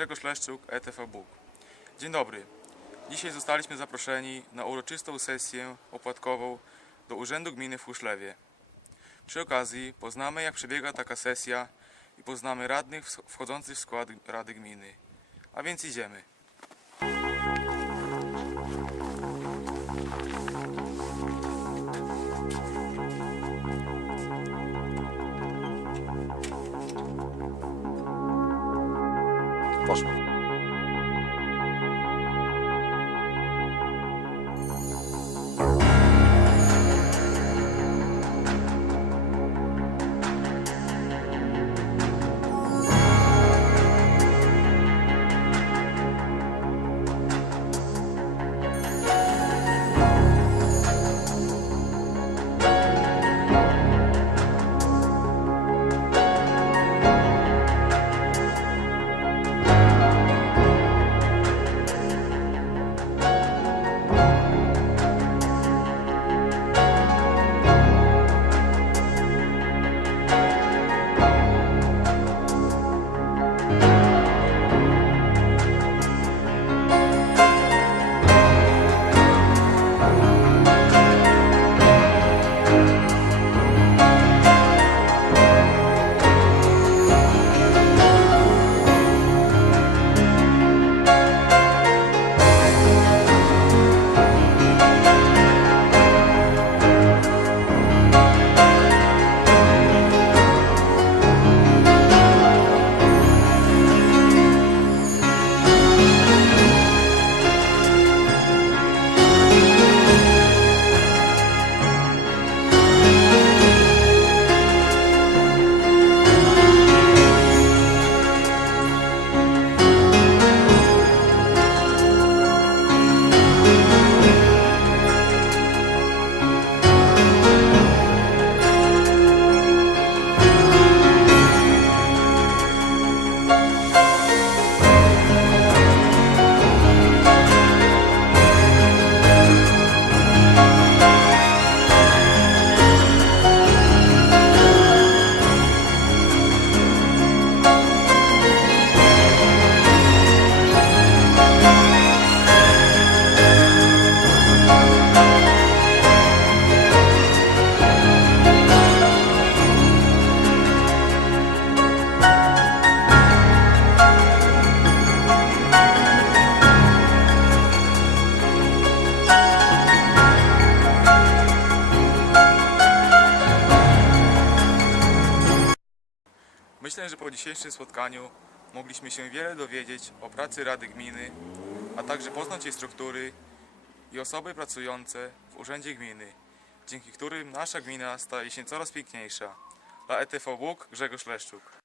Grzegorz Leszczuk, ETV Bóg. Dzień dobry. Dzisiaj zostaliśmy zaproszeni na uroczystą sesję opłatkową do Urzędu Gminy w Huszlewie. Przy okazji poznamy jak przebiega taka sesja i poznamy radnych wchodzących w skład Rady Gminy. A więc idziemy. Cosmo. Myślę, że po dzisiejszym spotkaniu mogliśmy się wiele dowiedzieć o pracy Rady Gminy, a także poznać jej struktury i osoby pracujące w Urzędzie Gminy, dzięki którym nasza gmina staje się coraz piękniejsza. Dla ETV Bóg Grzegorz Leszczuk.